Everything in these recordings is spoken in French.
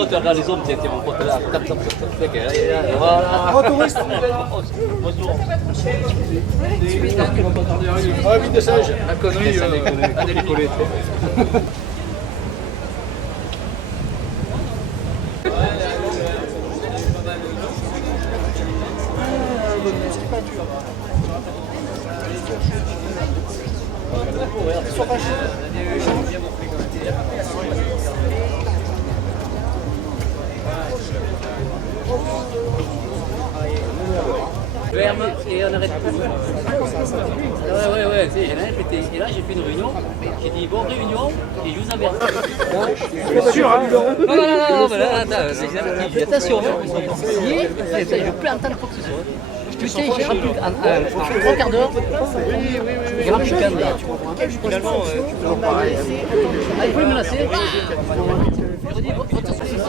toi, tu regardes les hommes, tiens, mon pote là. Voilà. Touriste. Bonjour. Ah oui, de sage. La connerie, à décoller. Ferme et on arrête tout. Ouais, tu sais, j'ai rien pété. Et là, j'ai fait une réunion. J'ai dit, bon, réunion, et je vous emmerde. C'est sûr, hein. Non, mais là, attends, attention, je peux entendre quoi que ce soit. Putain, j'ai rempli en 3 quarts d'heure. J'ai rempli le candidat. Finalement, il faut le menacer. Je redis, votre société.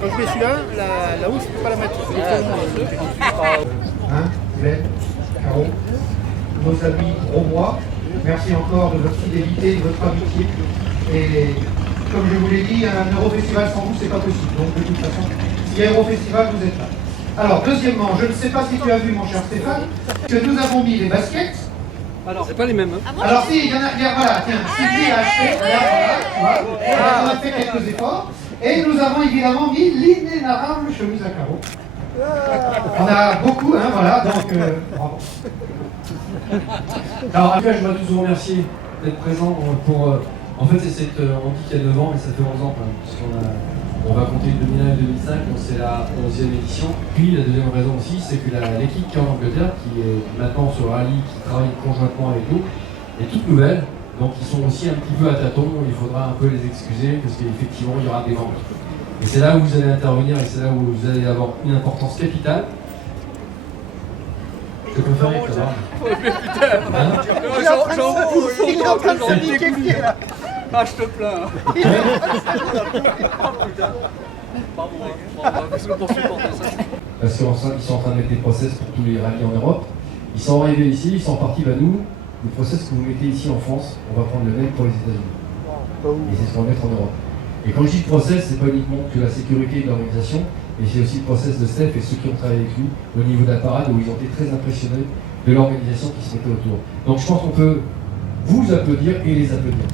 Quand je mets celui-là, la housse, je ne peux pas la mettre. Hélène, Caro, nos amis Romois, merci encore de votre fidélité, de votre amitié. Et comme je vous l'ai dit, un Eurofestival sans vous, c'est pas possible. Donc de toute façon, s'il y a Eurofestival, vous êtes là. Alors, deuxièmement, je ne sais pas si tu as vu, mon cher Stéphane, que nous avons mis les baskets. Alors, c'est pas les mêmes. Hein. Alors si, il y en a, voilà, tiens, Sylvie a acheté, voilà, on a fait quelques efforts. Et nous avons évidemment mis l'inénarrable chemise à carreaux. On a beaucoup, hein, voilà, donc bravo. Alors, en tout cas, je voudrais tous vous remercier d'être présents pour... en fait, c'est cette... on dit qu'il y a 9 ans, mais ça fait 11 ans, puisqu'on va compter 2001 et 2005, donc c'est la 11e édition. Puis, la deuxième raison aussi, c'est que l'équipe qui est en Angleterre, qui est maintenant sur le rallye, qui travaille conjointement avec nous, est toute nouvelle. Donc, ils sont aussi un petit peu à tâtons, il faudra un peu les excuser, parce qu'effectivement, il y aura des manques. Et c'est là où vous allez intervenir, et c'est là où vous allez avoir une importance capitale. Je peux faire avec toi. Il est en train de s'indiquer là. Ah, je te plains. Parce qu'ils sont en train de mettre des process pour tous les rallyes en Europe. Ils sont arrivés ici, ils sont partis, nous, le process que vous mettez ici en France, on va prendre le même pour les États-Unis. Et c'est ce qu'on va mettre en Europe. Et quand je dis process, c'est pas uniquement que la sécurité de l'organisation, mais c'est aussi le process de Steph et ceux qui ont travaillé avec lui au niveau de la parade, où ils ont été très impressionnés de l'organisation qui se mettait autour. Donc je pense qu'on peut vous applaudir et les applaudir.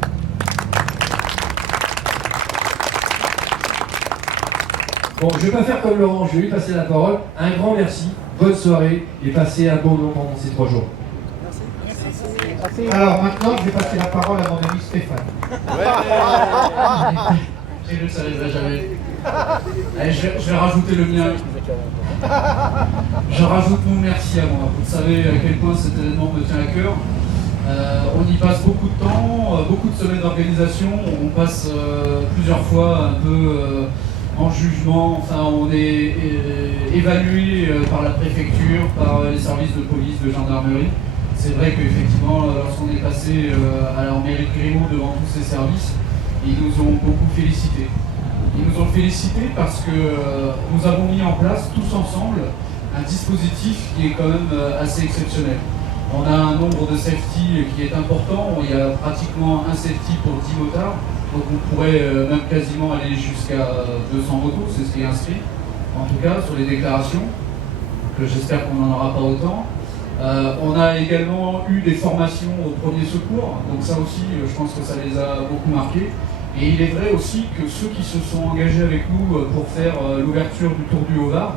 Bon, je ne vais pas faire comme Laurent, je vais lui passer la parole. Un grand merci, bonne soirée et passez un bon moment pendant ces 3 jours. Alors maintenant, je vais passer la parole à mon ami Stéphane. Je ne savais jamais. Allez, je vais rajouter le mien. Je rajoute mon merci à moi. Vous savez à quel point cet événement me tient à cœur. On y passe beaucoup de temps, beaucoup de semaines d'organisation. On passe plusieurs fois un peu en jugement. Enfin, on est évalué par la préfecture, par les services de police, de gendarmerie. C'est vrai qu'effectivement, lorsqu'on est passé en mairie de Grimaud devant tous ces services, ils nous ont beaucoup félicités. Ils nous ont félicités parce que nous avons mis en place tous ensemble un dispositif qui est quand même assez exceptionnel. On a un nombre de safety qui est important, il y a pratiquement un safety pour 10 motards, donc on pourrait même quasiment aller jusqu'à 200 motos, c'est ce qui est inscrit, en tout cas sur les déclarations, que j'espère qu'on n'en aura pas autant. On a également eu des formations au premier secours, donc ça aussi, je pense que ça les a beaucoup marqués. Et il est vrai aussi que ceux qui se sont engagés avec nous pour faire l'ouverture du Tour du Haut-Var,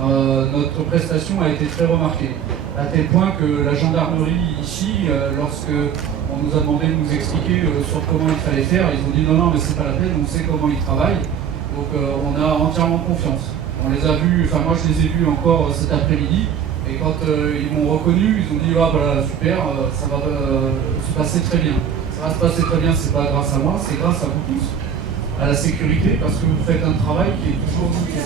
notre prestation a été très remarquée. À tel point que la gendarmerie ici, lorsque on nous a demandé de nous expliquer sur comment il fallait faire, ils ont dit non mais c'est pas la peine, on sait comment ils travaillent. Donc on a entièrement confiance. On les a vus, enfin moi je les ai vus encore cet après-midi. Et quand ils m'ont reconnu, ils ont dit ah voilà super, ça va se passer très bien. Ça va se passer très bien, c'est pas grâce à moi, c'est grâce à vous tous, à la sécurité, parce que vous faites un travail qui est toujours nickel.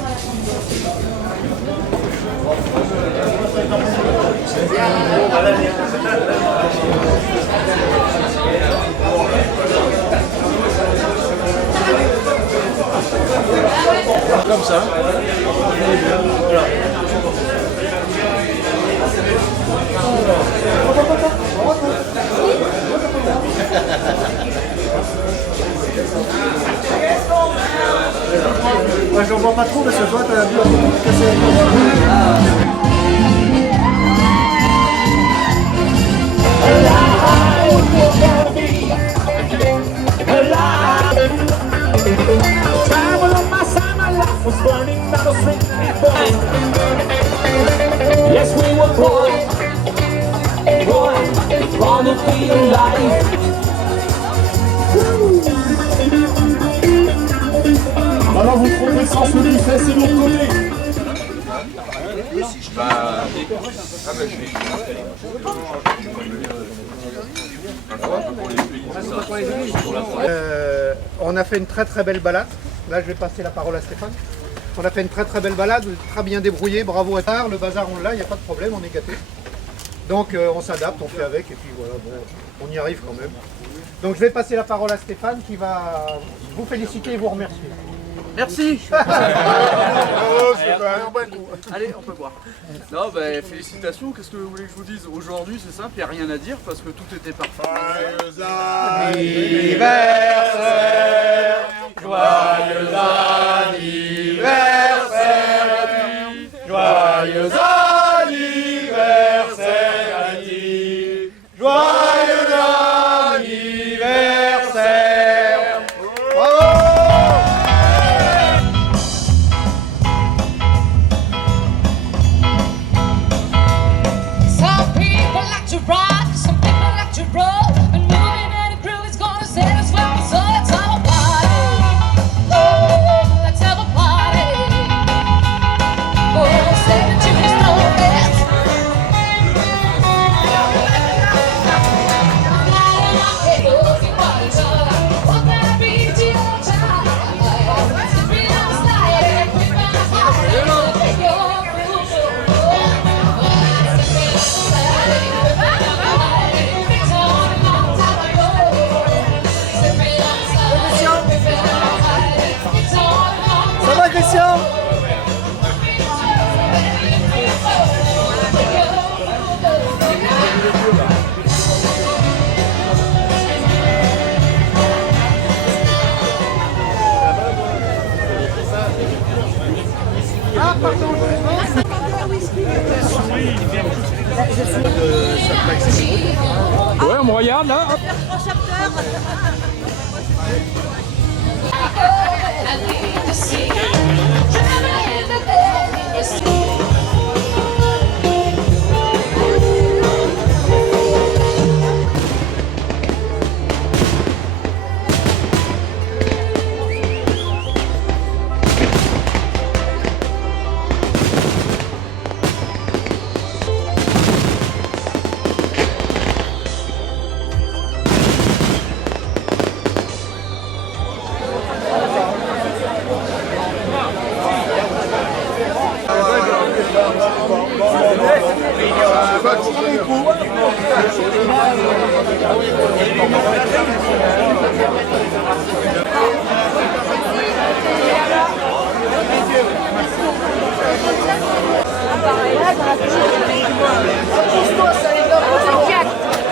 comme ça. Voilà. Moi j'en vois pas trop parce que toi t'as vu un peu casser. Yes, we were born to be alive. Alors vous trouvez le sens du fait, c'est l'autre côté. On a fait une très belle balade. Là je vais passer la parole à Stéphane. On a fait une très belle balade, très bien débrouillé, bravo à tard, le bazar on l'a, il n'y a pas de problème, on est gâtés. Donc on s'adapte, on fait avec et puis voilà, bon, on y arrive quand même. Donc je vais passer la parole à Stéphane qui va vous féliciter et vous remercier. Merci. Allez, on peut boire. Non, bah, félicitations, qu'est-ce que vous voulez que je vous dise? Aujourd'hui, c'est simple, il n'y a rien à dire parce que tout était parfait. Joyeux anniversaire, joyeux anniversaire, joyeux anniversaire, Annie, joyeux anniversaire. Bravo! Some people like to rock, some people like to roll, and moving in a groove is gonna set us free. So let's have a party. Oh, let's have a party. Oh, say that you can know it. Hey, looking for each other. What can I be to your child? Sleeping outside, with my heart, take your Ça va Christian? Ouais, on me regarde là.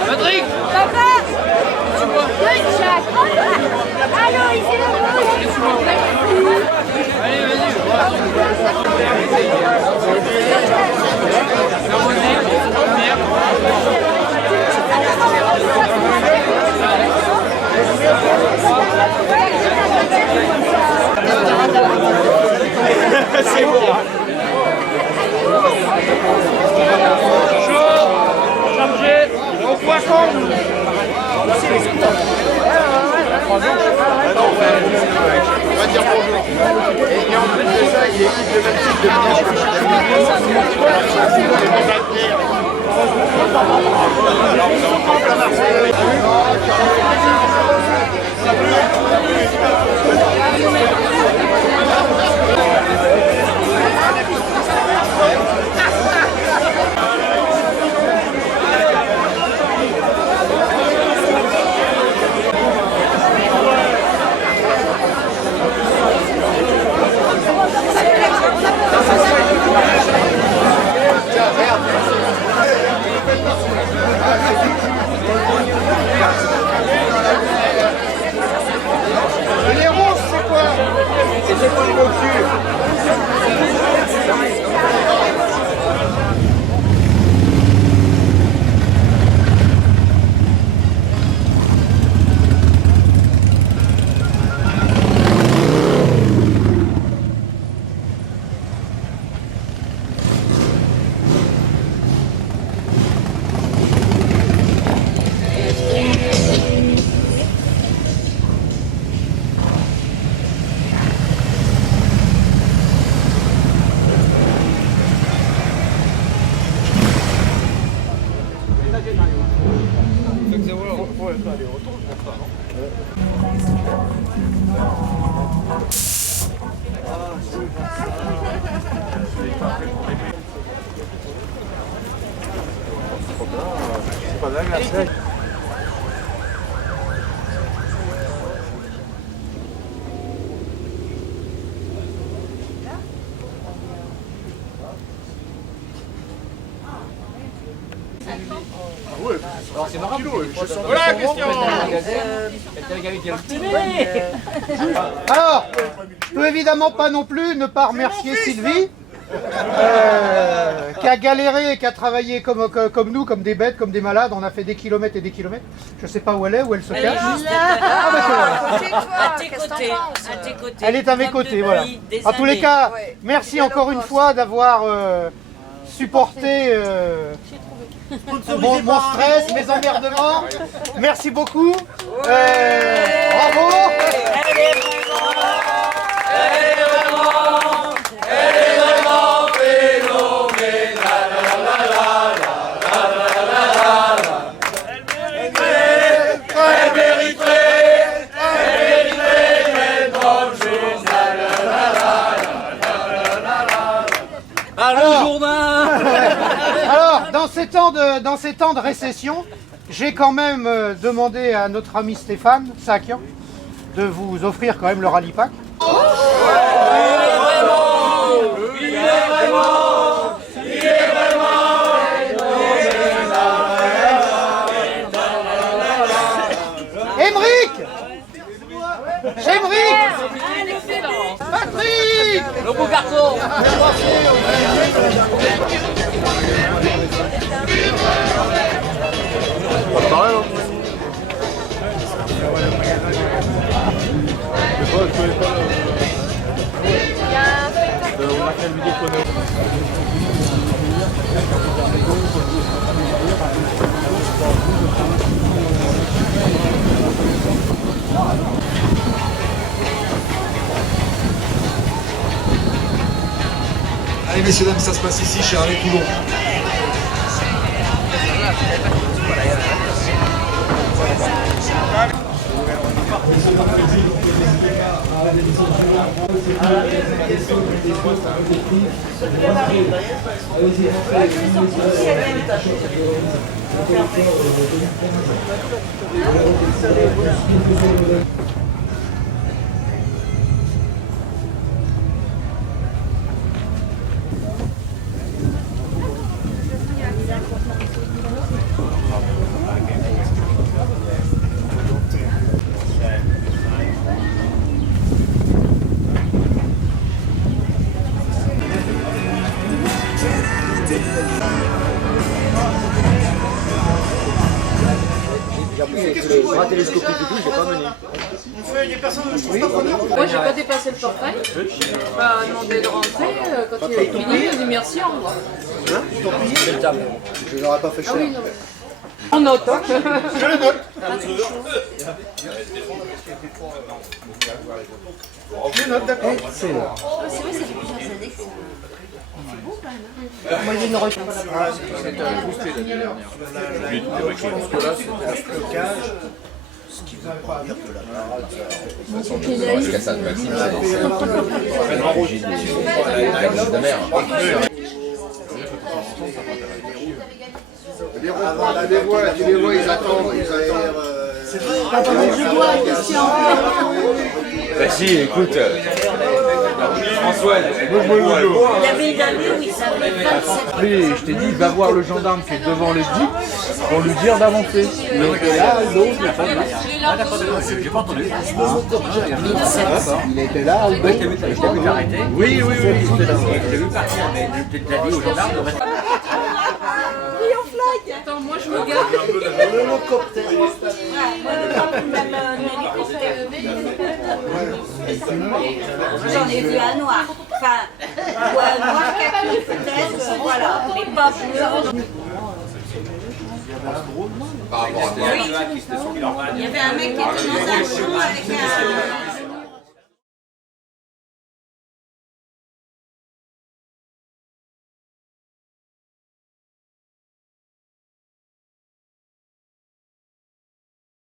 Patrick, Papa! Oui, Jacques! Allô, ici le allez, vas-y. C'est bon. Chaud, chargé, au poisson. On va dire bonjour. Et en plus de ça, il équipe le même type de Alors c'est marrant. Voilà, question. Alors, je peux évidemment pas non plus ne pas remercier Sylvie, qui a galéré et qui a travaillé comme nous, comme des bêtes, comme des malades. On a fait des kilomètres et des kilomètres. Je sais pas où elle est, où elle se cache. Ah, bah, À tes côtés, à tes côtés. elle est à mes côtés, voilà. En tous les cas, merci encore une fois d'avoir supporté mon stress, mes emmerdements. Merci beaucoup. Bravo. Alors, dans ces temps de récession, j'ai quand même demandé à notre ami Stéphane Sakian de vous offrir quand même le rallye pack. Patrick! Le beau garçon! Allez messieurs dames, ça se passe ici chez Harley Toulon. Bras télescopique et tout, j'ai pas mené. Moi, j'ai pas dépassé le forfait. On m'a demandé de rentrer. Quand il avait fini, il a dit merci, au revoir. Je n'aurais pas fait cher. Ah oui, non. On note, hein. Je le note. Je le note, d'accord. C'est là. C'est vrai, ça fait plusieurs années que c'est beau quand même. Moi, j'ai une recherche. C'était boosté l'année dernière. J'ai oublié toutes les machines, parce que là, c'était la stockage. Ce qui veut pas dire que la parade, Parce que ça, Maxime, c'est un peu de mer. Tu les vois, ils attendent. Je vois, question. Bah si, écoute, Il y avait une année où il savait 27. Oui, je t'ai dit, va voir le gendarme qui est devant les jeeps pour lui dire d'avancer. Donc là, l'autre, il a pas de masque. Ah d'accord, j'ai pas entendu. Il était là, Je t'ai vu t'arrêter. Oui, oui, oui. Je t'ai vu partir, mais t'as dit aux gendarmes de rester. Attends, moi je me garde. J'en ai vu un noir. Enfin, ou un noir caqué peut-être, voilà. Mais pas bleu. Par rapport à toi. Il y avait un mec qui était dans un champ avec un...